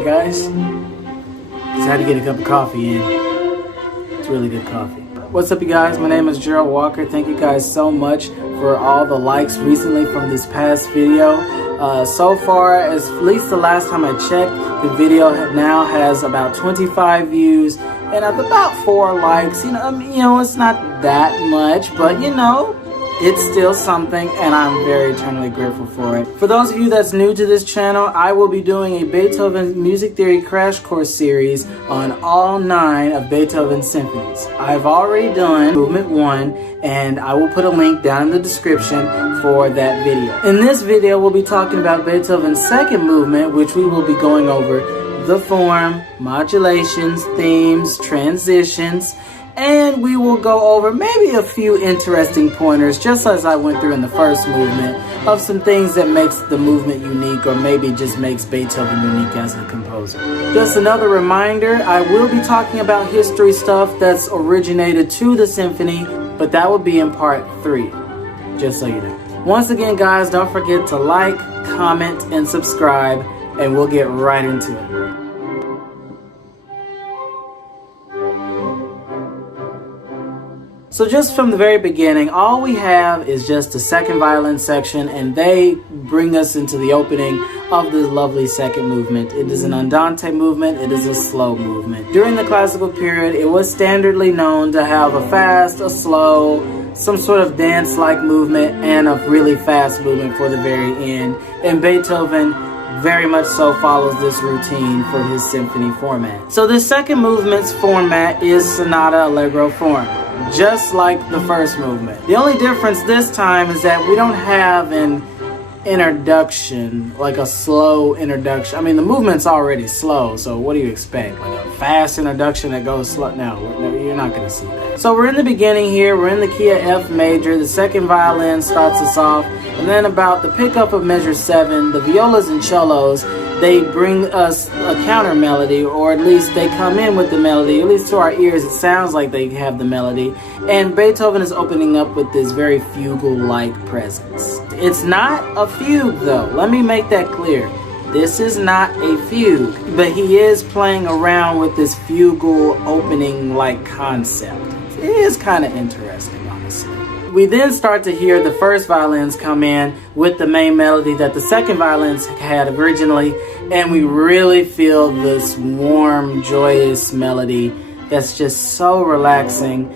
Alright guys, just had to get a cup of coffee in. It's really good coffee. What's up you guys, my name is Jerald Walker. Thank you guys so much for all the likes recently from this past video. So far, at least the last time I checked, the video now has about 25 views and about 4 likes. You know, it's not that much, but you know, it's still something, and I'm very eternally grateful for it. For those of you that's new to this channel, I will be doing a Beethoven Music Theory Crash Course series on all 9 of Beethoven's symphonies. I've already done Movement 1, and I will put a link down in the description for that video. In this video, we'll be talking about Beethoven's second movement, which we will be going over the form, modulations, themes, transitions, and we will go over maybe a few interesting pointers, just as I went through in the first movement, of some things that makes the movement unique, or maybe just makes Beethoven unique as a composer. Just another reminder, I will be talking about history stuff that's originated to the symphony, but that will be in part 3, just so you know. Once again guys, don't forget to like, comment, and subscribe, and we'll get right into it. So just from the very beginning, all we have is just a second violin section, and they bring us into the opening of this lovely second movement. It is an andante movement, it is a slow movement. During the classical period, it was standardly known to have a fast, a slow, some sort of dance-like movement, and a really fast movement for the very end. And Beethoven very much so follows this routine for his symphony format. So the second movement's format is sonata allegro form, just like the first movement. The only difference this time is that we don't have an introduction, like a slow introduction. I mean, the movement's already slow, so what do you expect? Like a fast introduction that goes slow? No, you're not going to see that. So we're in the beginning here, we're in the key of F major, the second violin starts us off, and then about the pickup of measure 7, the violas and cellos, they bring us a counter melody, or at least they come in with the melody. At least to our ears, it sounds like they have the melody. And Beethoven is opening up with this very fugal-like presence. It's not a fugue, though. Let me make that clear. This is not a fugue, but he is playing around with this fugal opening-like concept. It is kind of interesting, honestly. We then start to hear the first violins come in with the main melody that the second violins had originally, and we really feel this warm, joyous melody that's just so relaxing.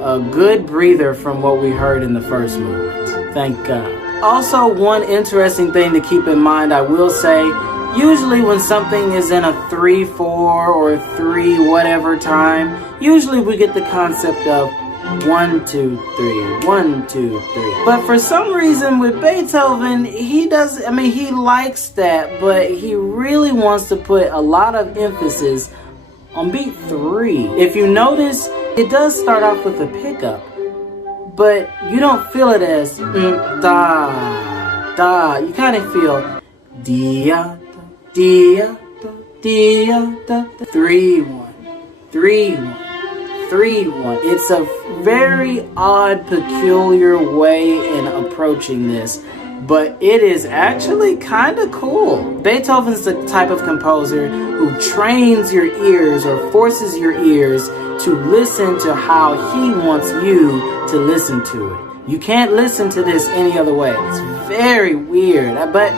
A good breather from what we heard in the first movement. Thank God. Also, one interesting thing to keep in mind, I will say, usually when something is in a 3-4 or 3 whatever time, usually we get the concept of 1, 2, 3, 1, 2, 3. But for some reason with Beethoven, he likes that, but he really wants to put a lot of emphasis on beat 3. If you notice, it does start off with a pickup, but you don't feel it as da, da. You kind of feel dia, dia, dia, da, 3, 1, 3, 1. 3-1. It's a very odd, peculiar way in approaching this, but it is actually kind of cool. Beethoven's the type of composer who trains your ears, or forces your ears to listen to how he wants you to listen to it. You can't listen to this any other way. It's very weird, but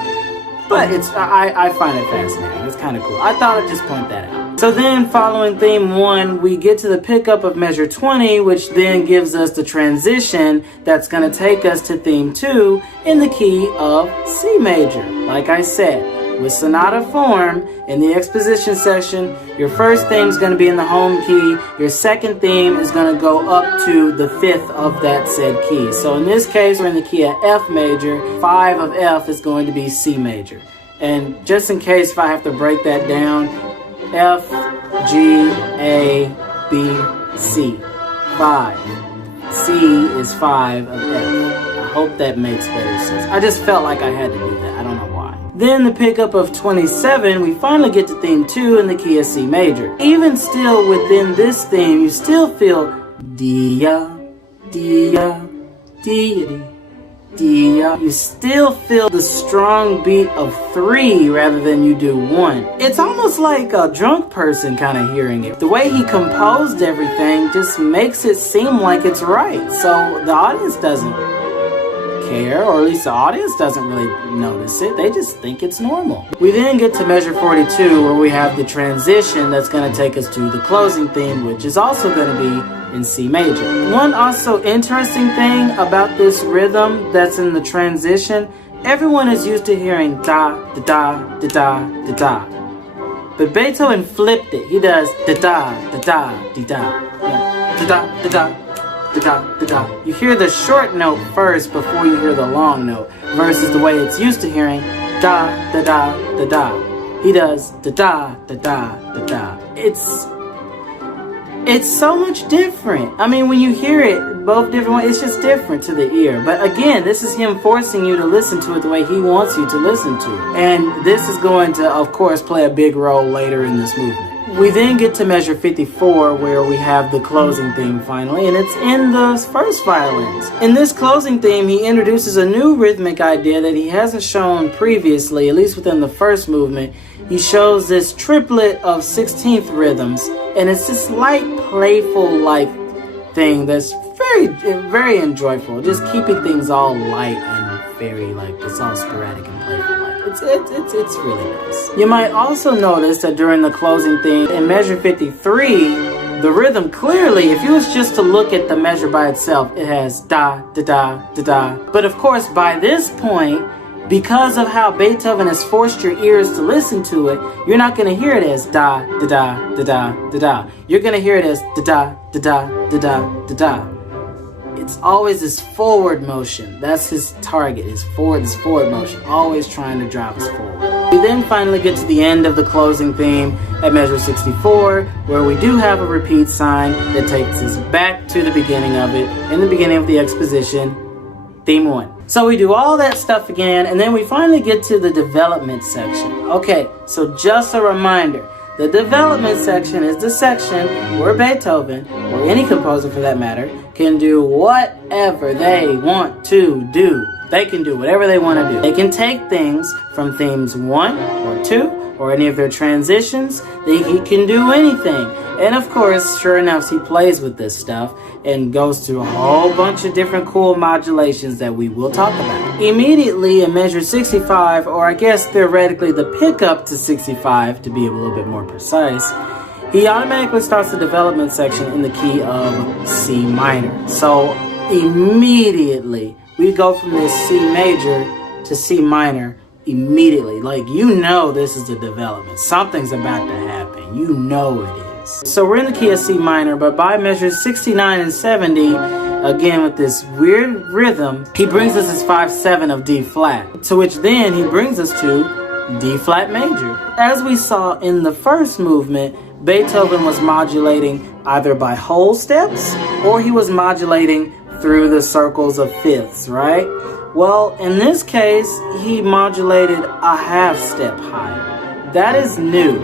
it's I find it fascinating. It's kind of cool. I thought I'd just point that out. So then, following theme 1, we get to the pickup of measure 20, which then gives us the transition that's going to take us to theme 2 in the key of C major. Like I said, with sonata form, in the exposition section, your first theme is going to be in the home key, your second theme is going to go up to the 5th of that said key. So in this case, we're in the key of F major, 5 of F is going to be C major. And just in case if I have to break that down, F, G, A, B, C. 5. C is 5 of F. I hope that makes better sense. I just felt like I had to do that. I don't know why. Then the pickup of 27, we finally get to theme 2 in the key of C major. Even still within this theme, you still feel dia, dia, dia, D-ya. You still feel the strong beat of 3 rather than you do 1. It's almost like a drunk person kind of hearing it. The way he composed everything just makes it seem like it's right. So the audience doesn't care, or at least the audience doesn't really notice it. They just think it's normal. We then get to measure 42, where we have the transition that's going to take us to the closing theme, which is also going to be in C major. One also interesting thing about this rhythm that's in the transition, everyone is used to hearing da, da, da, da, da, da, da. But Beethoven flipped it. He does da, da, da, da, da, da, da, da, da. Da, da, da. You hear the short note first before you hear the long note, versus the way it's used to hearing da da da da da. He does da da da da da da. It's so much different. I mean, when you hear it both different ways, it's just different to the ear. But again, this is him forcing you to listen to it the way he wants you to listen to it. And this is going to, of course, play a big role later in this movement. We then get to measure 54, where we have the closing theme finally, and it's in the first violins. In this closing theme, he introduces a new rhythmic idea that he hasn't shown previously, at least within the first movement. He shows this triplet of 16th rhythms, and it's this light, playful-like thing that's very, very enjoyable. Just keeping things all light and very, it's all sporadic and playful. It's really nice. You might also notice that during the closing theme in measure 53, the rhythm clearly, if you was just to look at the measure by itself, it has da, da, da, da, da. But of course, by this point, because of how Beethoven has forced your ears to listen to it, you're not going to hear it as da, da, da, da, da, da, da. You're going to hear it as da, da, da, da, da, da, da, da. It's always this forward motion. That's his target, is this forward motion, always trying to drive us forward. We then finally get to the end of the closing theme at measure 64, where we do have a repeat sign that takes us back to the beginning of it, in the beginning of the exposition, theme 1. So we do all that stuff again, and then we finally get to the development section. Okay, so just a reminder, the development section is the section where Beethoven, or any composer for that matter, can do whatever they want to do. They can do whatever they want to do. They can take things from themes 1 or 2 or any of their transitions. He can do anything. And of course, sure enough, he plays with this stuff and goes through a whole bunch of different cool modulations that we will talk about. Immediately in measure 65, or I guess theoretically the pickup to 65 to be a little bit more precise, he automatically starts the development section in the key of C minor. So immediately we go from this C major to C minor immediately. Like, you know this is the development. Something's about to happen. You know it is. So we're in the key of C minor, but by measures 69 and 70, again with this weird rhythm, he brings us his 5-7 of D flat, to which then he brings us to D flat major. As we saw in the first movement, Beethoven was modulating either by whole steps or he was modulating through the circles of fifths, right? Well, in this case, he modulated a half step higher. That is new.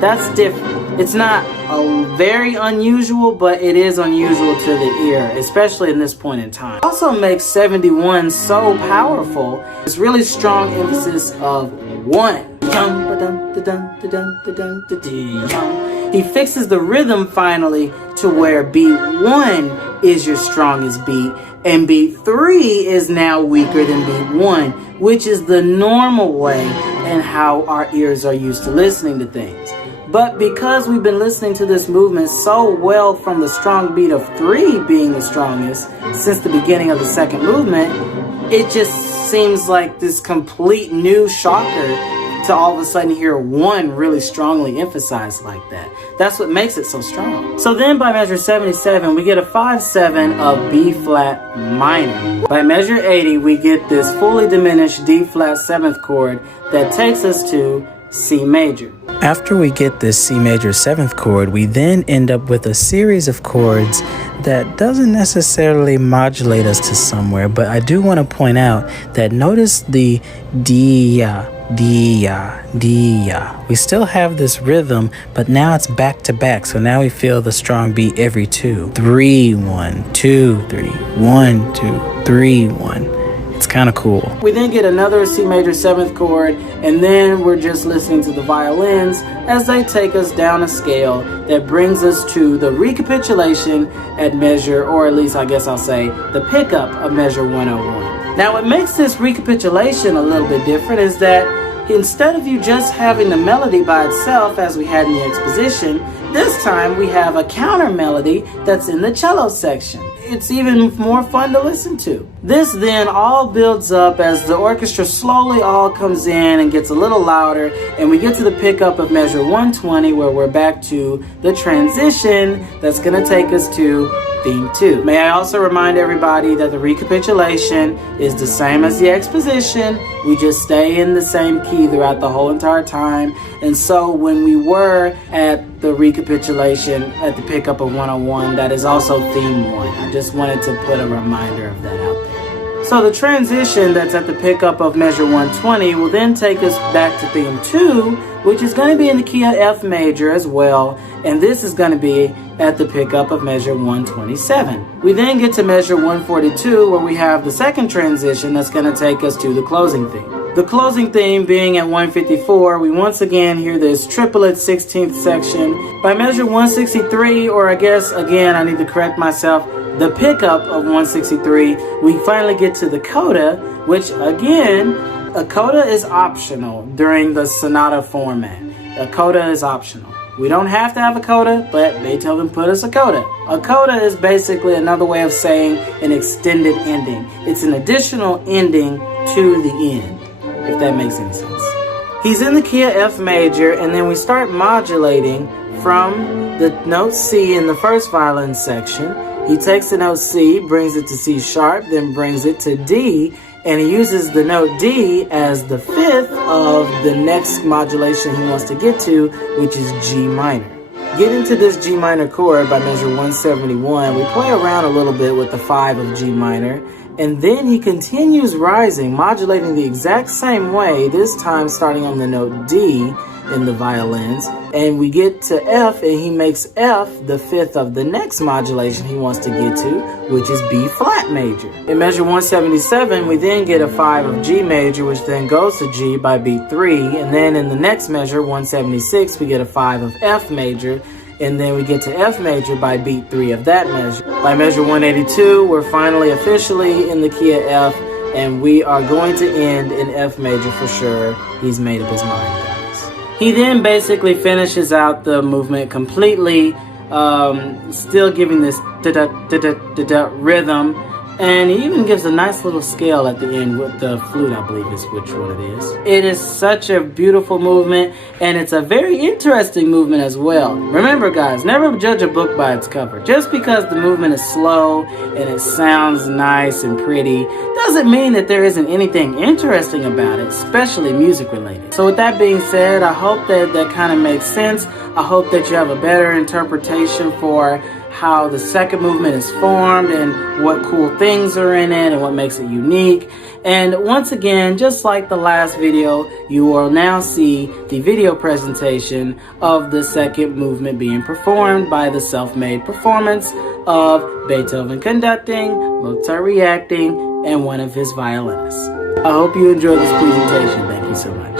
That's different. It's not very unusual, but it is unusual to the ear, especially in this point in time. Also makes 71 so powerful. It's really strong emphasis of 1. He fixes the rhythm finally to where beat 1 is your strongest beat, and beat 3 is now weaker than beat 1, which is the normal way and how our ears are used to listening to things. But because we've been listening to this movement so well from the strong beat of 3 being the strongest since the beginning of the second movement, it just seems like this complete new shocker to all of a sudden hear 1 really strongly emphasized like that. That's what makes it so strong. So then by measure 77, we get a 5-7 of B flat minor. By measure 80, we get this fully diminished D flat 7th chord that takes us to C major. After we get this C major 7th chord, we then end up with a series of chords that doesn't necessarily modulate us to somewhere, but I do want to point out that notice the D-ya. We still have this rhythm, but now it's back to back. So now we feel the strong beat every 2. 3, 1, 2, 3, 1, 2, 3, 1. It's kind of cool. We then get another C major 7th chord, and then we're just listening to the violins as they take us down a scale that brings us to the recapitulation at measure, or at least I guess I'll say the pickup of measure 101. Now what makes this recapitulation a little bit different is that instead of you just having the melody by itself as we had in the exposition, this time we have a counter melody that's in the cello section. It's even more fun to listen to. This then all builds up as the orchestra slowly all comes in and gets a little louder, and we get to the pickup of measure 120 where we're back to the transition that's going to take us to theme 2. May I also remind everybody that the recapitulation is the same as the exposition. We just stay in the same key throughout the whole entire time. And so when we were at the recapitulation at the pickup of 101, that is also theme 1. I just wanted to put a reminder of that out there. So the transition that's at the pickup of measure 120 will then take us back to theme 2, which is going to be in the key of F major as well, and this is going to be at the pickup of measure 127. We then get to measure 142 where we have the second transition that's going to take us to the closing theme. The closing theme being at 154, we once again hear this triplet 16th section. By measure 163, or I guess again I need to correct myself, the pickup of 163, we finally get to the coda, which again, a coda is optional during the sonata format. A coda is optional. We don't have to have a coda, but Beethoven put us a coda. A coda is basically another way of saying an extended ending. It's an additional ending to the end, if that makes any sense. He's in the key of F major, and then we start modulating from the note C in the first violin section. He takes the note C, brings it to C sharp, then brings it to D, and he uses the note D as the 5th of the next modulation he wants to get to, which is G minor. Getting to this G minor chord by measure 171, we play around a little bit with the 5 of G minor, and then he continues rising, modulating the exact same way, this time starting on the note D in the violins, and we get to F, and he makes F the 5th of the next modulation he wants to get to, which is B flat major. In measure 177, we then get a 5 of G major, which then goes to G by beat 3, and then in the next measure, 176, we get a 5 of F major, and then we get to F major by beat 3 of that measure. By measure 182, we're finally officially in the key of F, and we are going to end in F major for sure. He's made up his mind. He then basically finishes out the movement completely, still giving this da-da-da-da-da-da rhythm, and he even gives a nice little scale at the end with the flute, I believe is which one it is. It is such a beautiful movement, and it's a very interesting movement as well. Remember guys, never judge a book by its cover. Just because the movement is slow and it sounds nice and pretty doesn't mean that there isn't anything interesting about it, especially music related. So with that being said, I hope that that kind of makes sense. I hope that you have a better interpretation for how the second movement is formed and what cool things are in it and what makes it unique. And once again, just like the last video, you will now see the video presentation of the second movement being performed by the self-made performance of Beethoven conducting, Mozart reacting, and one of his violinists. I hope you enjoyed this presentation. Thank you so much.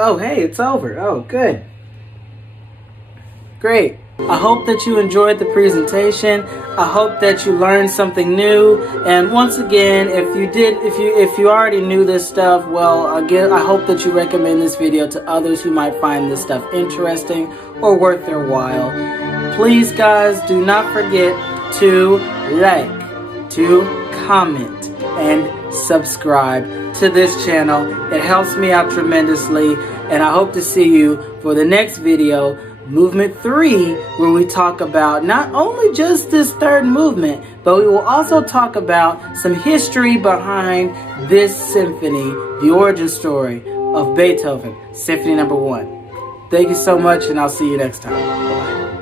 Oh, hey, it's over. Oh, good. Great. I hope that you enjoyed the presentation. I hope that you learned something new. And once again, if you already knew this stuff, well, again, I hope that you recommend this video to others who might find this stuff interesting or worth their while. Please, guys, do not forget to like, to comment, and subscribe to this channel. It helps me out tremendously, and I hope to see you for the next video, Movement 3, where we talk about not only just this third movement, but we will also talk about some history behind this symphony, the origin story of Beethoven, Symphony No. 1. Thank you so much, and I'll see you next time. Bye-bye.